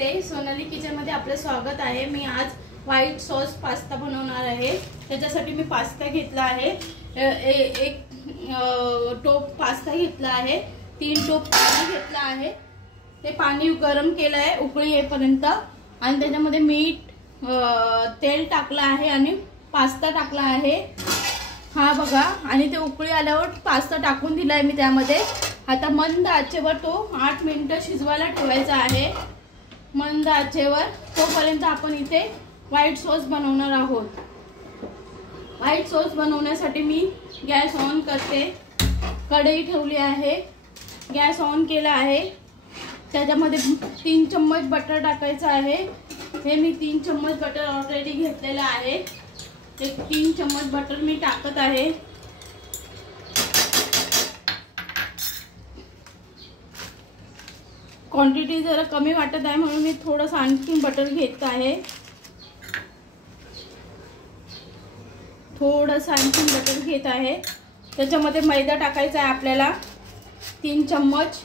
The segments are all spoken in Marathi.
ते सोनाली किचन मध्ये आपले स्वागत आहे। मी आज व्हाईट सॉस पास्ता बनवणार आहे। त्याच्यासाठी मी पास्ता घेतला आहे, एक टोप पास्ता घेतला आहे, 3 टोप पाणी घेतला आहे। ते पाणी गरम केलं आहे उकळी येईपर्यंत आणि त्याच्यामध्ये मीठ तेल टाकलं आहे आणि पास्ता टाकला आहे। हा बघा, आणि ते उकळी आल्यावर पास्ता टाकून दिलाय मी त्यामध्ये। आता मंद आचेवर तो 8 मिनिटं शिजवायला ठेवायचा आहे। मंद आचेवर तोपर्यंत आपण इथे व्हाईट सॉस बनवणार आहोत। व्हाईट सॉस बनवण्यासाठी मी गॅस ऑन करते, कढई ठेवली आहे, गॅस ऑन केला आहे। त्याच्यामध्ये 3 चम्मच बटर टाकायचं आहे। हे मी 3 चम्मच बटर ऑलरेडी घेतलेलं आहे। एक 3 चम्मच बटर मी टाकत आहे। क्वांटिटी जरा कमी वाटत आहे म्हणून मी थोडंसं आणखी बटर घेत आहे। थोडंसं आणखी बटर घेत आहे। त्याच्यामध्ये मैदा टाकायचा आहे आपल्याला 3 चम्मच।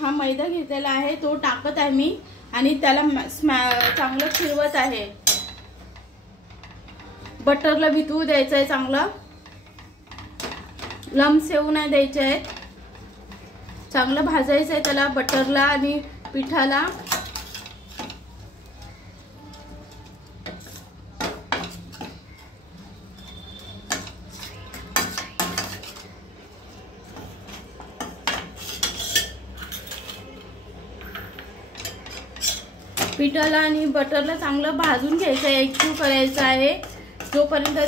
हा मैदा घेतलेला आहे तो टाकत आहे मी आणि त्याला चांगलं फिरवत आहे। बटरला वितळू द्यायचं आहे, चांगलं लम्स येऊ नाही द्यायचे आहे। चांगलं भाजायचं आहे त्याला, बटरला आणि पिठाला। पिठाला आणि बटरला चांगलं भाजून घ्यायचं आहे, एकजीव करायचं आहे। जोपर्यंत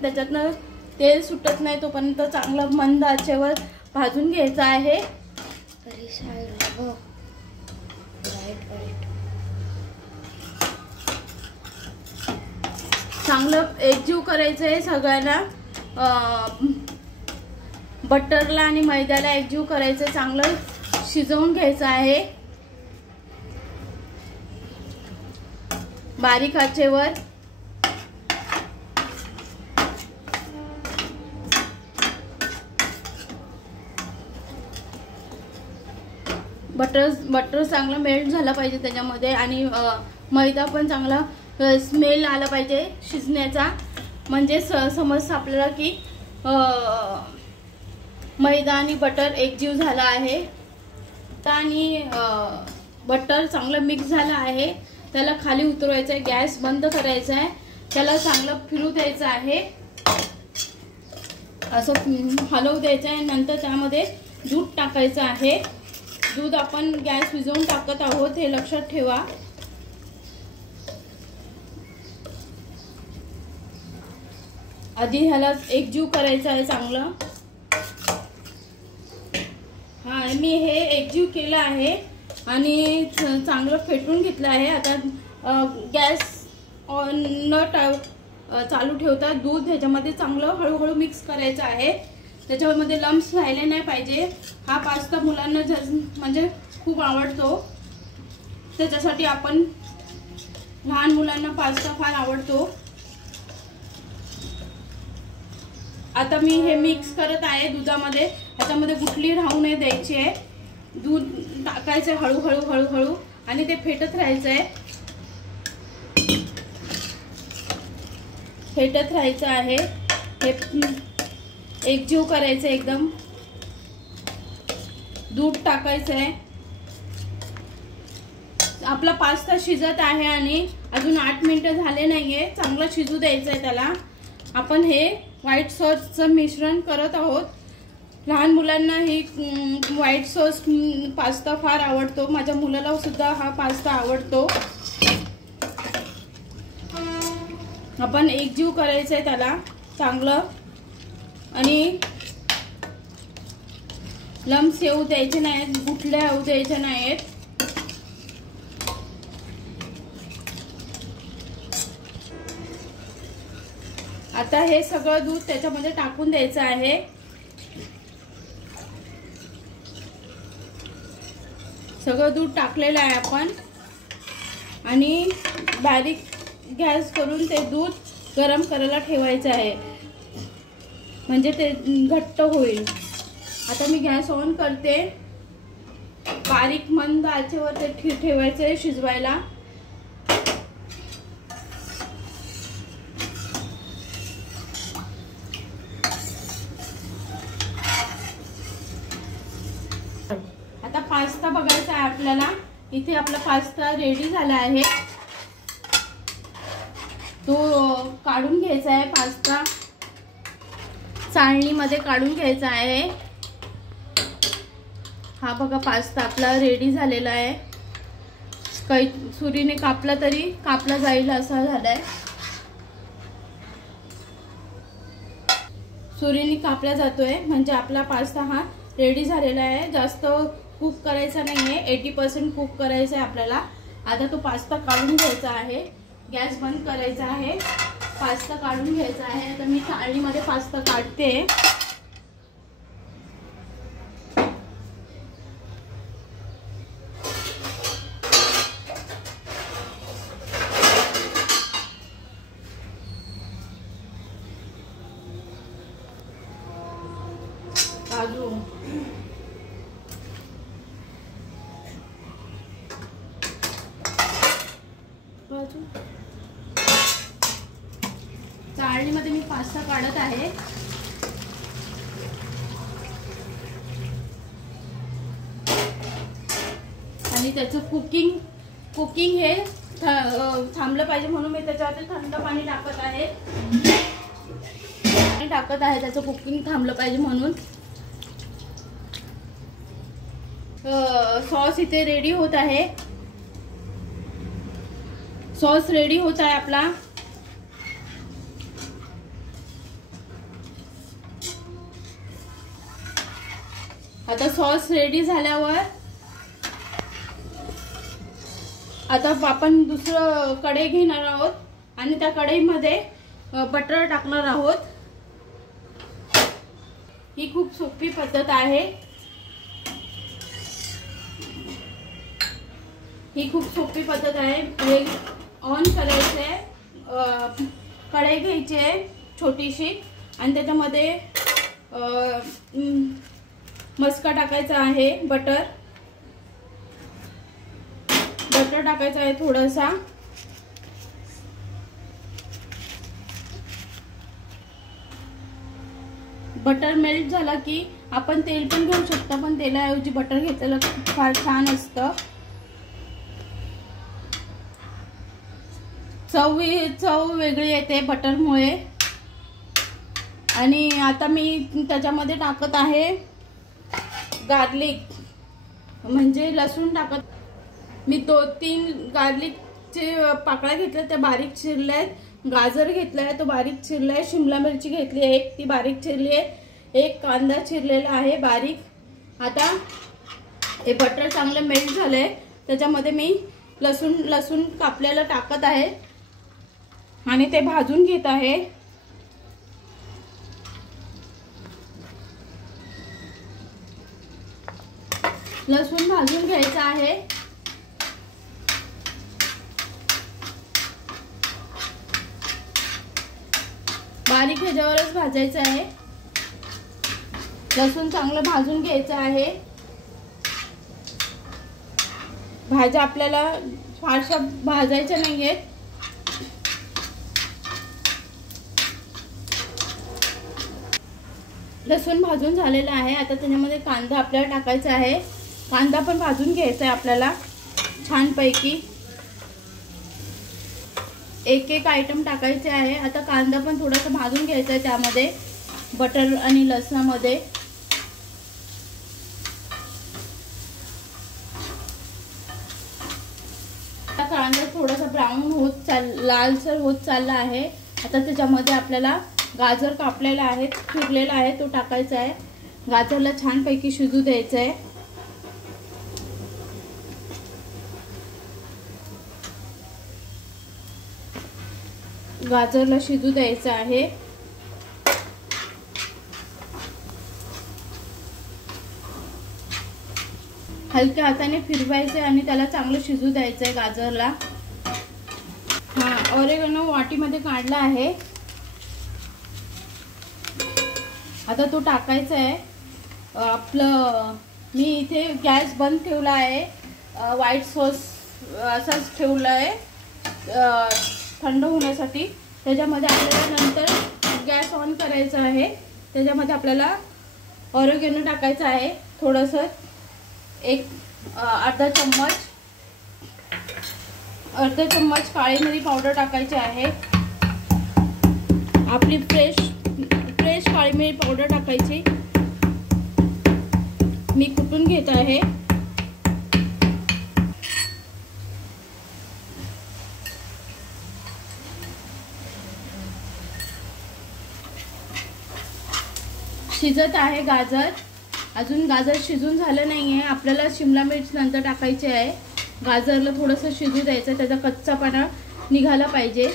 त्याच्यातनं तेल सुटत नाही तोपर्यंत चांगलं मंद आचेवर भाजून घ्यायचं आहे। चांगलं एकजीव करायचं आहे सगळ्यांना, बटरला आणि मैद्याला एकजीव करायचं, चांगलं शिजवून घ्यायचं आहे बारीक आचेवर। बटर चांगला मेल्ट झाला पाहिजे त्याच्यामध्ये आणि मैदा पण चांगला स्मेल आला पाहिजे शिजण्याचा, म्हणजे समज आपल्याला की मैदा आणि बटर एकजीव झाला आहे आणि बटर चांगलं मिक्स झालं आहे। त्याला खाली उतरवायचं आहे, गॅस बंद करायचा आहे, त्याला चांगलं फिरू द्यायचं आहे, असं हलवू द्यायचं आहे। नंतर त्यामध्ये दूध टाकायचं आहे। दूध आपण गॅस विझवून टाकत आहोत, हे लक्षात ठेवा। आधी ह्याला एकजीव करायचं आहे चांगलं। हा, मी हे एकजीव केलं आहे आणि चांगलं फेटून घेतलं आहे। आता गॅस न चालू ठेवता दूध ह्याच्यामध्ये चांगलं हळूहळू मिक्स करायचं आहे। त्याच्यामध्ये लम्स राहिले नाही पाहिजे। हा पास्ता मुलांना म्हणजे खूप आवडतो, त्याच्यासाठी आपण लहान मुलांना पास्ता फार आवडतो। आता मी हे मिक्स करत आहे दुधामध्ये, त्याच्यामध्ये गुठली राहू नये द्यायची आहे। दूध टाकायचं हळूहळू हळूहळू आणि ते फेटत राहायचं आहे, फेटत राहायचं आहे। हे एकजीव करायचं एकदम। दूध टाकायचं आहे। आपला पास्ता शिजत आहे आणि अजून 8 मिनिटं झाले नाहीये, चांगलं शिजू द्यायचं आहे त्याला। आपण हे व्हाईट सॉसचं मिश्रण करत आहोत। लहान मुलांना ही व्हाईट सॉस पास्ता फार आवडतो, माझ्या मुलाला सुद्धा हा पास्ता आवडतो। आपण एकजीव करायचं आहे त्याला चांगलं आणि लम्स येऊ द्यायचे नाहीत, गुठल्या येऊ द्यायच्या नाहीत। आता हे सगळं दूध त्याच्यामध्ये टाकून द्यायचं आहे। सगळं दूध टाकलेलं आहे आपण आणि बारीक गॅस करून ते दूध गरम करायला ठेवायचं आहे, म्हणजे ते घट्ट होईल। आता मी गॅस ऑन करते। बारीक मंद आचेवर ते ठेवायचं आहे शिजवायला। आता पास्ता बघायचा आहे आपल्याला। इथे आपला पास्ता रेडी झाला आहे, तो काढून घ्यायचा आहे। पास्ता चाळणीमध्ये काढून घ्यायचा आहे। हा बघा पास्ता आपला रेडी झालेला आहे। काही सुरीने कापला तरी कापला जाईल असा झालाय। सुरीने कापला जातोय म्हणजे आपला पास्ता हा रेडी झालेला आहे। जास्त कुक करायचा नाहीये, 80% कुक करायचा आहे आपल्याला। आता तो पास्ता काढून घ्यायचा आहे, गॅस बंद करायचा आहे, पास्ता काढून घ्यायचा आहे। आता मी चाळणीमध्ये पास्ता काढते। चाळणीमध्ये मी पास्ता काढत आहे। आणि त्याचं कुकिंग हे थांबलं पाहिजे म्हणून मी त्याच्यावरती थंड पाणी टाकत आहे। त्याचं कुकिंग थांबलं पाहिजे म्हणून। सॉस इथे रेडी होत आहे। सॉस रेडी होत आहे आपला। आता सॉस रेडी झाल्यावर आता आपण दुसरं कढई घेणार आहोत आणि त्या कढईमध्ये बटर टाकणार आहोत। ही खूप सोपी पद्धत आहे। ही खूप सोपी पद्धत आहे। हे ऑन करायचे, कढई घ्यायची आहे छोटीशी आणि त्याच्यामध्ये मस्का टाकायचा आहे, बटर टाकायचा आहे थोडासा। बटर मेल्ट झाला की आपण तेल पण घेऊ शकतो, पण तेलाऐवजी बटर घेतलेलं फार छान असतं। चव वेगळी येते बटरमुळे। आणि आता मी त्याच्यामध्ये टाकत आहे गार्लिक, म्हणजे लसूण टाकत। मी 2-3 गार्लिकचे पाकळ्या घेतल्या, त्या बारीक चिरल्या आहेत। गाजर घेतलाय, तो बारीक चिरलाय। शिमला मिरची घेतली आहे, ती बारीक चिरली आहे। एक कांदा चिरलेला आहे बारीक। आता हे बटर चांगलं मेल्ट झालंय, त्याच्यामध्ये मी लसूण कापलेलं टाकत आहे आणि ते भाजून घेत आहे। लसूण भाजून घ्यायचा आहे। बारीक ह्याच्यावरच भाजायचं आहे। लसूण चांगलं भाजून घ्यायचं आहे। भाज्या आपल्याला फारशा भाजायच्या नाहीयेत। लसूण भाजून झालेला आहे। आता त्याच्यामध्ये कांदा आपल्याला टाकायचा आहे। कांदा पण भाजून घ्यायचा आहे आपल्याला छानपैकी। एक आयटम टाकायचे आहे। आता कांदा पण थोडासा भाजून घ्यायचा आहे त्यामध्ये, बटर आणि लसणामध्ये। आता कांदा थोडासा ब्राऊन होत लालसर होत चालला आहे। आता त्याच्यामध्ये आपल्याला गाजर कापलेला आहे, चिरलेला आहे, तो टाकायचा आहे। गाजरला छानपैकी शिजू द्यायचं आहे। गाजरला शिजू द्यायचं आहे। हलक्या हाताने फिरवायचे आणि त्याला चांगलं शिजू द्यायचं आहे गाजरला। हा ऑरेगनो वाटीमध्ये काढला आहे। आता तो टाकायचा आहे। आपलं मी इथे गॅस बंद ठेवला आहे, व्हाईट सॉस असाच ठेवला आहे थंड होण्यासाठी। त्याच्यामध्ये आपल्याला नंतर गॅस ऑन करायचा आहे। त्याच्यामध्ये आपल्याला ऑरिगॅनो टाकायचं आहे थोडंसं, एक अर्धा चम्मच काळी मिरी पावडर टाकायची आहे। आपली फ्रेश काळी मिरी पावडर टाकायची, मी कुटून घेत आहे। शिजत आहे गाजर, अजून गाजर शिजून झालं नाही आहे। आपल्याला शिमला मिर्च नंतर टाकायची आहे। गाजरला थोडंसं शिजू द्यायचं, त्याचा कच्चापणा निघाला पाहिजे।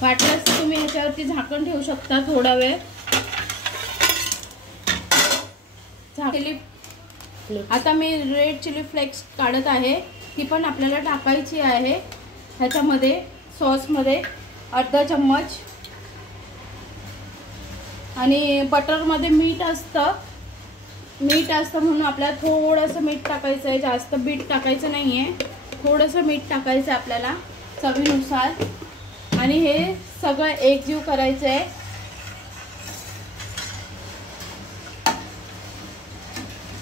वाटल्यास तुम्ही ह्याच्यावरती झाकण ठेवू शकता थोडा वेळ। आता मी रेड चिली फ्लेक्स काढत आहे, ती पण आपल्याला टाकायची आहे ह्याच्यामध्ये सॉसमध्ये अर्धा चम्मच। आणि बटरमध्ये मीठ असतं म्हणून आपल्याला थोडंसं मीठ टाकायचं आहे, जास्त मीठ टाकायचं नाही आहे, थोडंसं मीठ टाकायचं आहे आपल्याला चवीनुसार। आणि हे सगळं एकजीव करायचं आहे।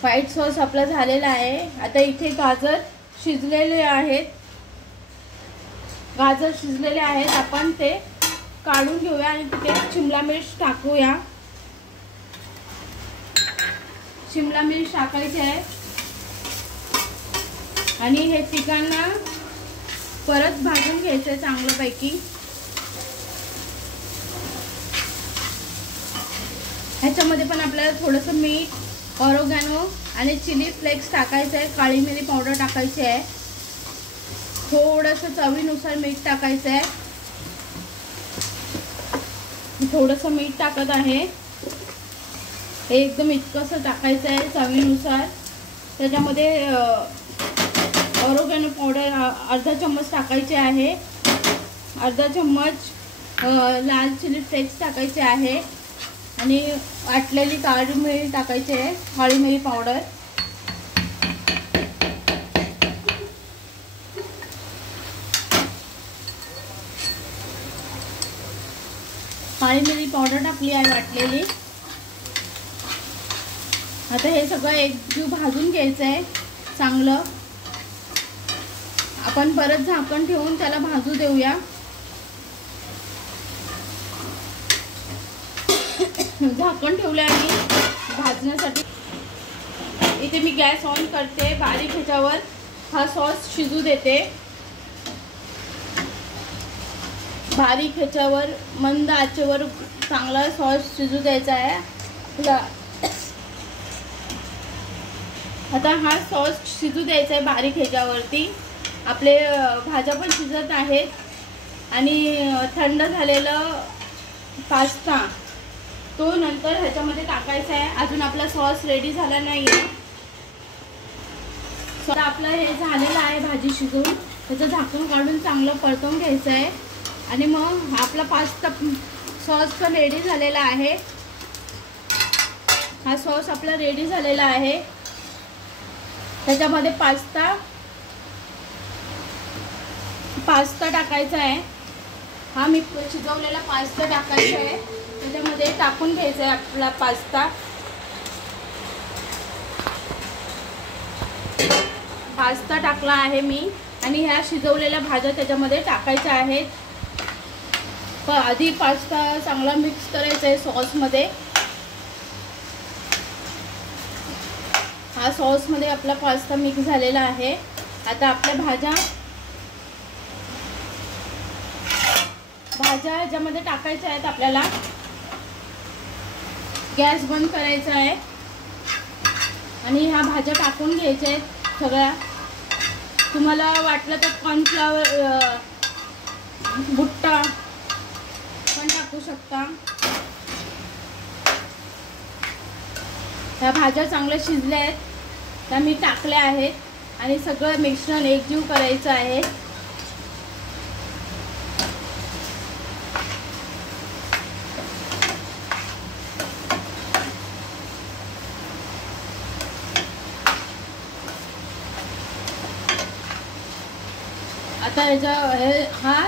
व्हाईट सॉस आपला झालेला आहे। आता इथे गाजर शिजलेले आहेत, आपण ते काढून घेऊया आणि तिथे शिमला मिर्च टाकूया। शिमला मिर्च टाकायचे आहे आणि हे चिकन परत भाजून घ्यायचं आहे चांगल्यापैकी। ह्याच्यामध्ये पण आपल्याला थोडंसं मीठ, ऑरिगॅनो आणि चिली फ्लेक्स टाकायचं आहे, काळी मिरी पावडर टाकायची आहे, थोडंसं चवीनुसार मीठ टाकायचं आहे। थोडंसं मीठ टाकत आहे, एकदम इतकंसं टाकायचं आहे चवीनुसार। त्याच्यामध्ये ऑरिगॅनो पावडर अर्धा चम्मच टाकायचे आहे, अर्धा चम्मच लाल चिली फ्लेक्स टाकायचे आहे आणि वाटलेली काळी मिरी टाकायची आहे, काळी मिरी पावडर। काळी मिरी पावडर टाकली आहे वाटलेली। आता हे सगळं एकजीव भाजून घ्यायचं आहे चांगलं। आपण परत झाकण ठेवून त्याला भाजू देऊया। झाकण ठेवलं आहे मी भाजण्यासाठी। इथे मी गॅस ऑन करते, बारीक ह्याच्यावर हा सॉस शिजू देते। बारीक ह्याच्यावर मंद आचेवर चांगला सॉस शिजू द्यायचा आहे। आता हा सॉस शिजू द्यायचा आहे बारीक ह्याच्यावरती। आपले भाज्या पण शिजत आहेत आणि थंड झालेलं पास्ता तो नंतर ह्याच्यामध्ये टाकायचा आहे। अजून आपला सॉस रेडी झाला नाही आहे। आता आपलं हे झालेलं आहे भाजी शिजून, त्याचं झाकण काढून चांगलं परतवून घ्यायचं आहे आणि मग आपला पास्ता सॉस पण रेडी झालेला आहे। हा सॉस आपला रेडी झालेला आहे। त्याच्यामध्ये पास्ता टाकायचा आहे। हा मी शिजवलेला पास्ता टाकायचा आहे, त्याच्यामध्ये टाकून घ्यायचा आहे आपला पास्ता टाकला आहे मी आणि ह्या शिजवलेल्या भाज्या त्याच्यामध्ये टाकायच्या आहेत। आधी पास्ता चांगला मिक्स करायचा आहे सॉसमध्ये। हा सॉसमध्ये आपला पास्ता मिक्स झालेला आहे। आता आपल्या भाज्या ह्याच्यामध्ये टाकायच्या आहेत आपल्याला। गॅस बंद करायचा आहे आणि ह्या भाज्या टाकून घ्यायच्या आहेत सगळ्या। तुम्हाला वाटलं तर कॉर्नफ्लॉवर, भुट्टा पण टाकू शकता। ह्या भाज्या चांगल्या शिजल्या आहेत, त्या मी टाकल्या आहेत आणि सगळं मिश्रण एकजीव करायचं आहे। आता हा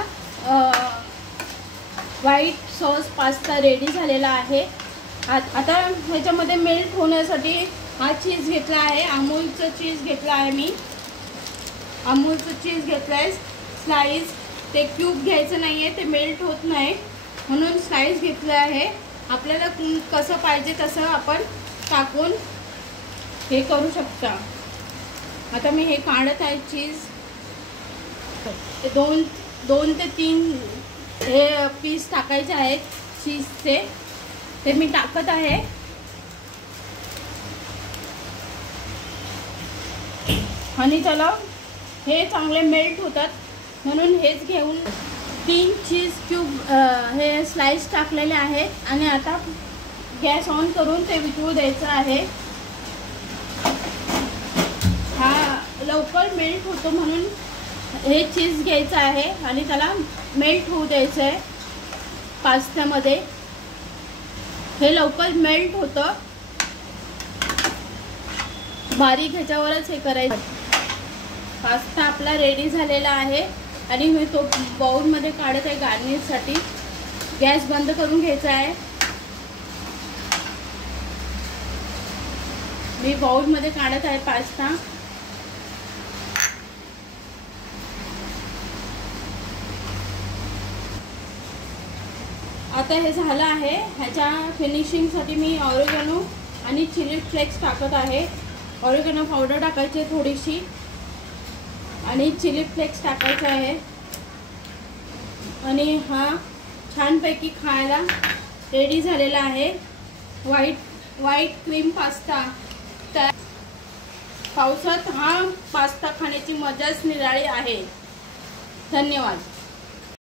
व्हाईट सॉस पास्ता रेडी झालेला आहे। आता ह्याच्यामध्ये मेल्ट होण्यासाठी हा चीज घेतला आहे, अमूलचं चीज घेतला आहे मी। अमूलचं चीज घेतलं आहे स्लाइस। ते क्यूब घ्यायचं नाही आहे, ते मेल्ट होत नाही म्हणून स्लाइस घेतलं आहे। आपल्याला कसं पाहिजे तसं आपण टाकून हे करू शकता। आता मी हे काढत आहे चीज। ते दोन ते तीन हे पीस टाकायचे आहेत चीजचे, ते मी टाकत आहे। आणि चला हे चांगले मेल्ट होतात म्हणून हेच घेऊन 3 चीज क्यूब हे स्लाइस टाकलेले आहेत। आणि आता गॅस ऑन करून ते वितळू द्यायचं आहे। हा लवकर मेल्ट होतो म्हणून हे चीज घ्यायचं आहे आणि त्याला मेल्ट होऊ द्यायचं आहे पास्त्यामध्ये। हे लवकर मेल्ट होतं, बारीक ह्याच्यावरच हे करायचं। पास्ता आपला रेडी झालेला आहे आणि मी तो बाउलमध्ये काढत आहे गार्निशसाठी। गॅस बंद करून घ्यायचा आहे। मी बाउलमध्ये काढत आहे पास्ता। आता हे झालं आहे। ह्याच्या फिनिशिंगसाठी मी ऑरिगॅनो आणि चिली फ्लेक्स टाकत आहे। ऑरिगॅनो पावडर टाकायची आहे थोडीशी आणि चिली फ्लेक्स टाकायचं आहे। आणि हा छानपैकी खायला रेडी झालेला आहे व्हाईट क्रीम पास्ता। तर पावसात हा पास्ता खाण्याची मजाच निराळी आहे। धन्यवाद।